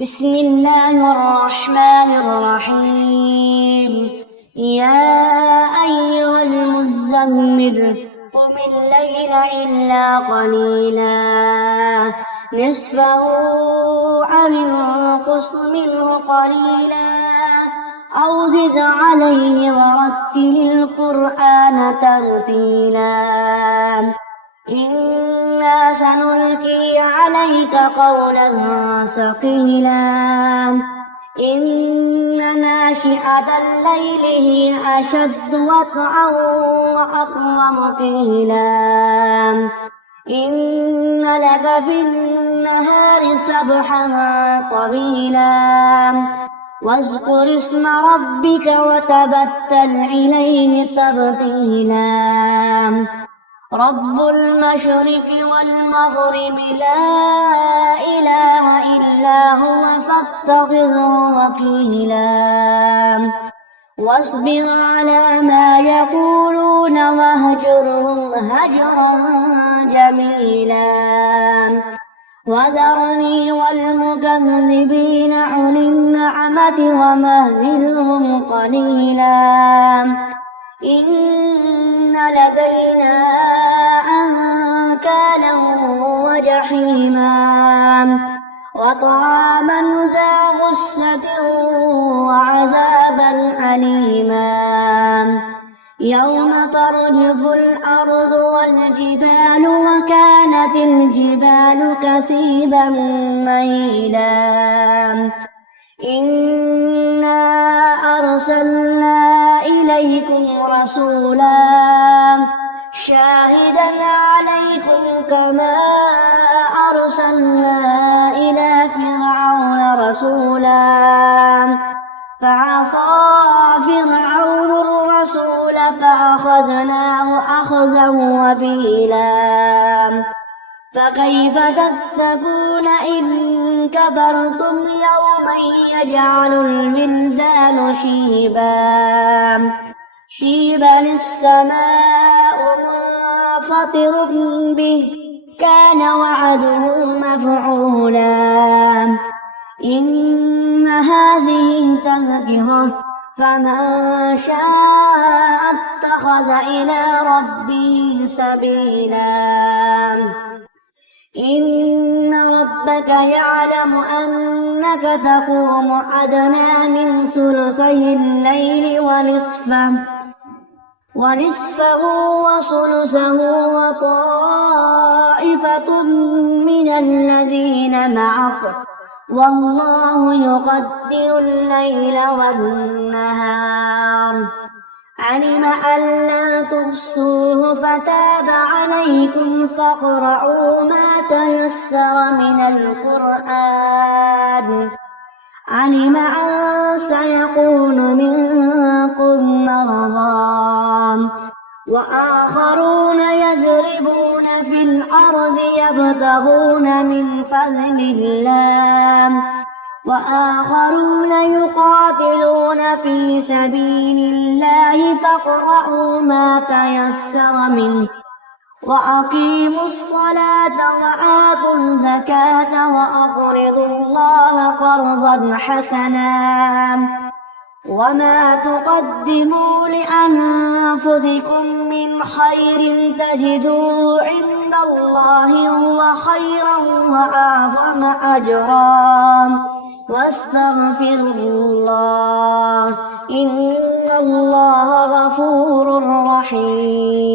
بسم الله الرحمن الرحيم. يا أيها المزمل قم الليل إلا قليلا نصفه أو انقص منه قليلا أو زد عليه ورتل القرآن ترتيلا إنا سنلقي عليك قولا ثقيلا إن ناشئة الليل هي أشد وطئا وأقوم قيلا إن لك في النهار سبحا طويلا واذكر اسم ربك وتبتل إليه تبتيلا رب المشرق والمغرب لا إله إلا هو فاتخذه وكيلا واصبر على ما يقولون واهجرهم هجرا جميلا وذرني والمكذبين أولي النعمة ومهلهم قليلا إن لدينا أنكالا وجحيما وطعاما ذا غصة وعذابا أليما يوم ترجف الأرض والجبال وكانت الجبال كثيبا مهيلا إنا أرسلنا إليكم رسولا شاهدا عليكم كما أرسلنا إلى فرعون رسولا فعصى فرعون الرسول فأخذناه أخذا وبيلا فكيف تتقون إن كفرتم يوما يجعل الولدان شيبا السماء منفطر به كان وعده مفعولا إن هذه تذكرة فمن شاء اتخذ إلى ربه سبيلا إن ربك يعلم أنك تقوم أدنى من ثلثي الليل ونصفه وثلثه وطائفة من الذين معك والله يقدر الليل والنهار علم أن لا تحصوه فتاب عليكم فاقرؤوا ما تيسر من القرآن علم أن سيكون منكم مرضى وآخرون يضربون في الأرض يبتغون من فضل الله وآخرون يقاتلون في سبيل الله فاقرؤوا ما تيسر منه وأقيموا الصلاة وآتوا الزكاة وأقرضوا الله قرضا حسنا وما تقدموا لأنفسكم من خير تجدوه عند الله هو خيرا وأعظم أجرا واستغفروا الله إن الله غفور رحيم.